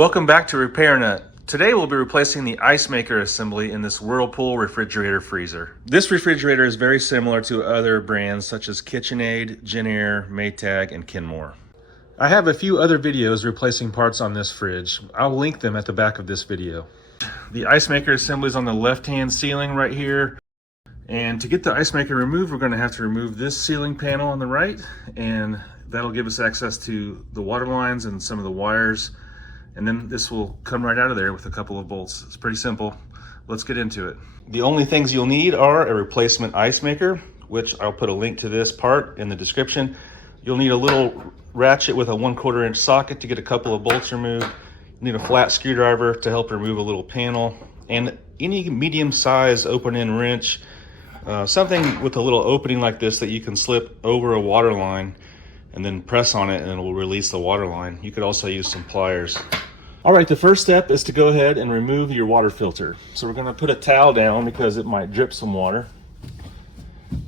Welcome back to Repair Nut. Today we'll be replacing the Icemaker assembly in this Whirlpool refrigerator freezer. This refrigerator is very similar to other brands such as KitchenAid, Jenn-Air, Maytag, and Kenmore. I have a few other videos replacing parts on this fridge. I'll link them at the back of this video. The Icemaker assembly is on the left-hand ceiling right here. And to get the Icemaker removed, we're going to have to remove this ceiling panel on the right, and that'll give us access to the water lines and some of the wires. And then this will come right out of there with a couple of bolts. It's pretty simple. Let's get into it. The only things you'll need are a replacement Icemaker, which I'll put a link to this part in the description. You'll need a little ratchet with a 1/4 inch socket to get a couple of bolts removed. You need a flat screwdriver to help remove a little panel, and any medium size open end wrench, something with a little opening like this that you can slip over a water line and then press on it and it will release the water line. You could also use some pliers. All right, the first step is to go ahead and remove your water filter. So we're gonna put a towel down because it might drip some water.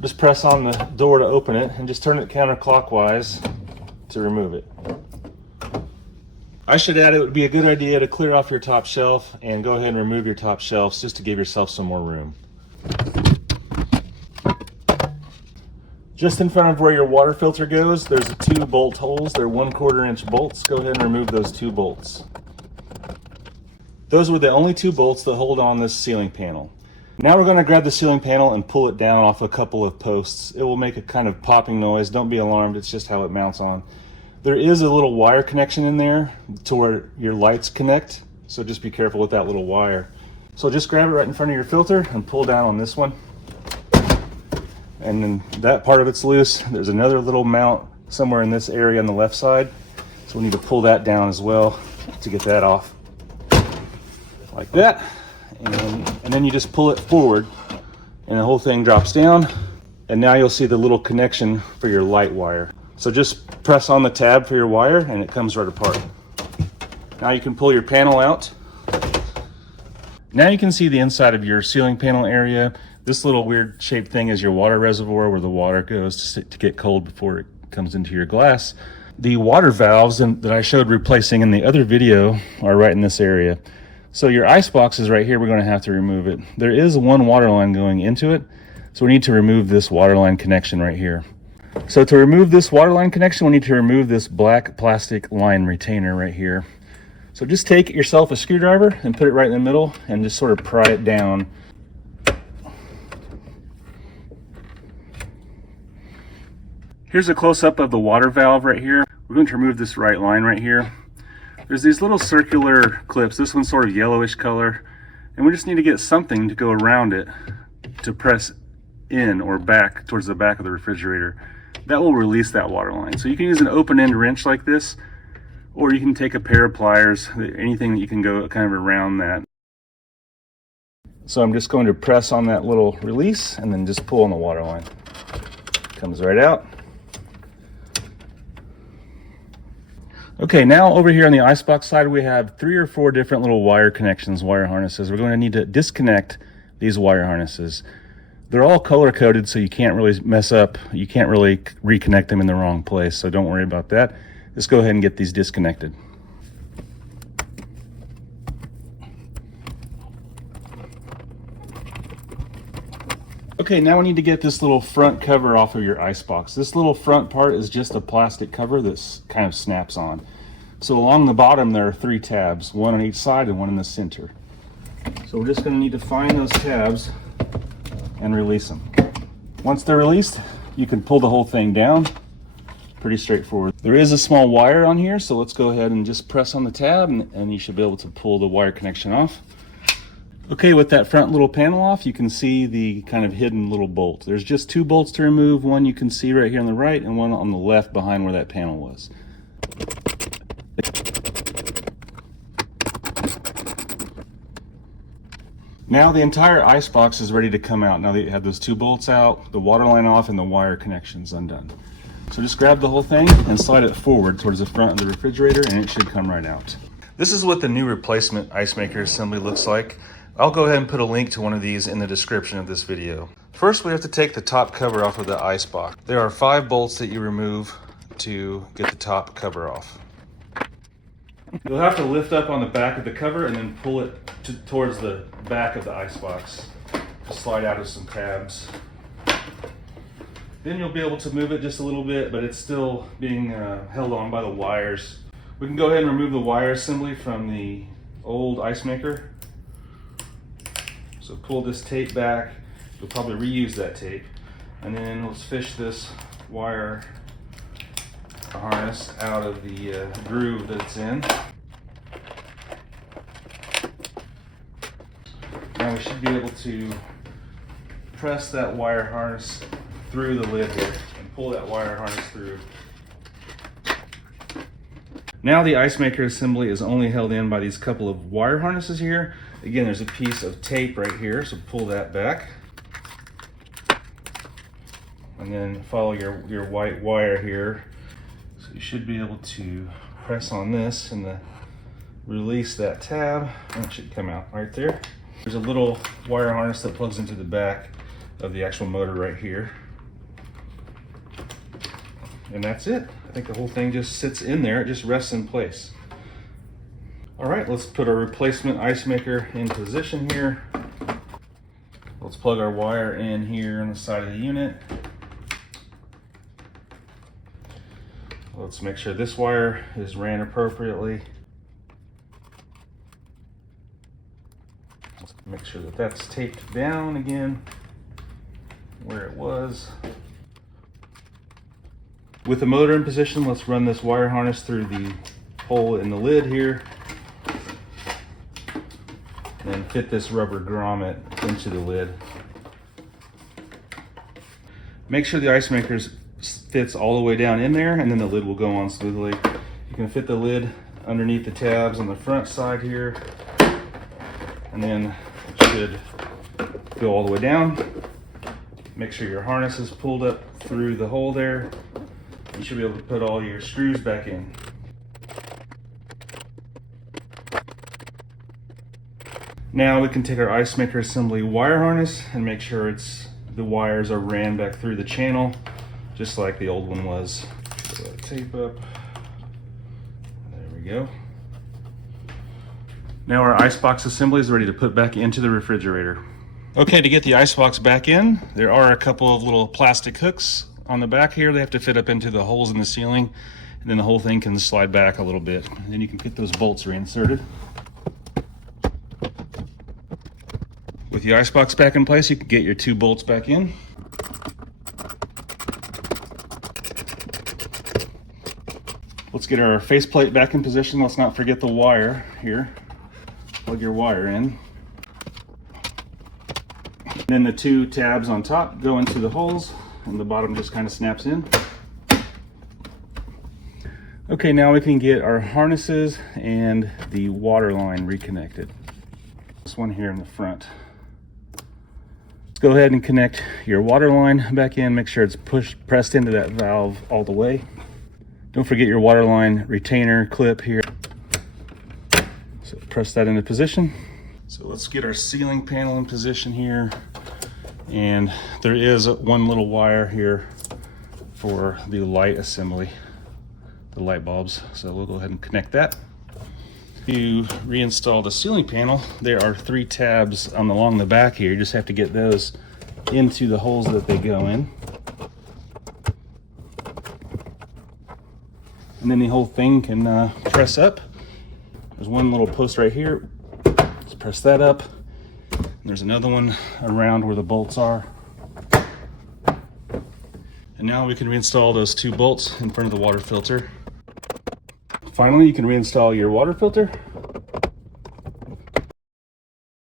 Just press on the door to open it and just turn it counterclockwise to remove it. I should add it would be a good idea to clear off your top shelf and go ahead and remove your top shelves just to give yourself some more room. Just in front of where your water filter goes, there's 2 bolt holes. They're 1/4 inch bolts. Go ahead and remove those 2 bolts. Those were the only 2 bolts that hold on this ceiling panel. Now we're going to grab the ceiling panel and pull it down off a couple of posts. It will make a kind of popping noise. Don't be alarmed, it's just how it mounts on. There is a little wire connection in there to where your lights connect, so just be careful with that little wire. So just grab it right in front of your filter and pull down on this one. And then that part of it's loose. There's another little mount somewhere in this area on the left side. So we need to pull that down as well to get that off. Like that. And then you just pull it forward and the whole thing drops down. And now you'll see the little connection for your light wire. So just press on the tab for your wire and it comes right apart. Now you can pull your panel out. Now you can see the inside of your ceiling panel area. This little weird shaped thing is your water reservoir where the water goes to get cold before it comes into your glass. The water valves that I showed replacing in the other video are right in this area. So your ice box is right here. We're going to have to remove it. There is one water line going into it, so we need to remove this water line connection right here. So to remove this water line connection, we need to remove this black plastic line retainer right here. So just take yourself a screwdriver and put it right in the middle and just sort of pry it down. Here's a close-up of the water valve right here. We're going to remove this right line right here. There's these little circular clips. This one's sort of yellowish color. And we just need to get something to go around it to press in or back towards the back of the refrigerator. That will release that water line. So you can use an open-end wrench like this, or you can take a pair of pliers, anything that you can go kind of around that. So I'm just going to press on that little release and then just pull on the water line. Comes right out. Okay, now over here on the icebox side, we have 3 or 4 different little wire connections, wire harnesses. We're going to need to disconnect these wire harnesses. They're all color-coded, so you can't really mess up. You can't really reconnect them in the wrong place, so don't worry about that. Just go ahead and get these disconnected. Okay, now we need to get this little front cover off of your icebox. This little front part is just a plastic cover that kind of snaps on. So along the bottom there are 3 tabs, one on each side and one in the center. So we're just going to need to find those tabs and release them. Once they're released, you can pull the whole thing down. Pretty straightforward. There is a small wire on here, so let's go ahead and just press on the tab and you should be able to pull the wire connection off. Okay, with that front little panel off, you can see the kind of hidden little bolt. There's just 2 bolts to remove, one you can see right here on the right and one on the left behind where that panel was. Now the entire icebox is ready to come out. Now that you have those 2 bolts out, the water line off, and the wire connections undone. So just grab the whole thing and slide it forward towards the front of the refrigerator and it should come right out. This is what the new replacement Icemaker assembly looks like. I'll go ahead and put a link to one of these in the description of this video. First, we have to take the top cover off of the icebox. There are 5 bolts that you remove to get the top cover off. You'll have to lift up on the back of the cover and then pull it towards the back of the icebox to slide out of some tabs. Then you'll be able to move it just a little bit, but it's still being held on by the wires. We can go ahead and remove the wire assembly from the old Icemaker. So pull this tape back. You'll probably reuse that tape. And then let's fish this wire harness out of the groove that it's in. Now we should be able to press that wire harness through the lid here and pull that wire harness through. Now the Icemaker assembly is only held in by these couple of wire harnesses here. Again, there's a piece of tape right here, so pull that back. And then follow your white wire here. So you should be able to press on this and release that tab, and it should come out right there. There's a little wire harness that plugs into the back of the actual motor right here. And that's it. I think the whole thing just sits in there. It just rests in place. All right, let's put our replacement Icemaker in position here. Let's plug our wire in here on the side of the unit. Let's make sure this wire is ran appropriately. Let's make sure that that's taped down again where it was. With the motor in position, let's run this wire harness through the hole in the lid here. And then fit this rubber grommet into the lid. Make sure the Icemaker fits all the way down in there, and then the lid will go on smoothly. You can fit the lid underneath the tabs on the front side here, and then it should go all the way down. Make sure your harness is pulled up through the hole there. You should be able to put all your screws back in. Now we can take our Icemaker assembly wire harness and make sure the wires are ran back through the channel, just like the old one was. Put that tape up. There we go. Now our icebox assembly is ready to put back into the refrigerator. Okay, to get the icebox back in, there are a couple of little plastic hooks on the back here. They have to fit up into the holes in the ceiling, and then the whole thing can slide back a little bit. And then you can get those bolts reinserted. With the icebox back in place, you can get your 2 bolts back in. Let's get our faceplate back in position. Let's not forget the wire here. Plug your wire in. Then the 2 tabs on top go into the holes, and the bottom just kind of snaps in. Okay, now we can get our harnesses and the water line reconnected. This one here in the front. Let's go ahead and connect your water line back in. Make sure it's pressed into that valve all the way. Don't forget your water line retainer clip here. So press that into position. So let's get our ceiling panel in position here. And there is one little wire here for the light assembly, the light bulbs. So we'll go ahead and connect that. To reinstall the ceiling panel, there are 3 tabs along the back here. You just have to get those into the holes that they go in. And then the whole thing can press up. There's one little post right here. Let's press that up. And there's another one around where the bolts are. And now we can reinstall those 2 bolts in front of the water filter. Finally, you can reinstall your water filter.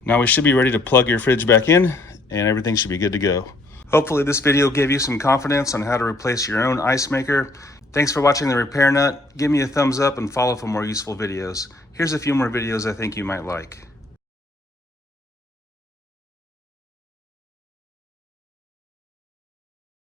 Now we should be ready to plug your fridge back in, and everything should be good to go. Hopefully this video gave you some confidence on how to replace your own Icemaker. Thanks for watching The Repair Nut. Give me a thumbs up and follow for more useful videos. Here's a few more videos I think you might like.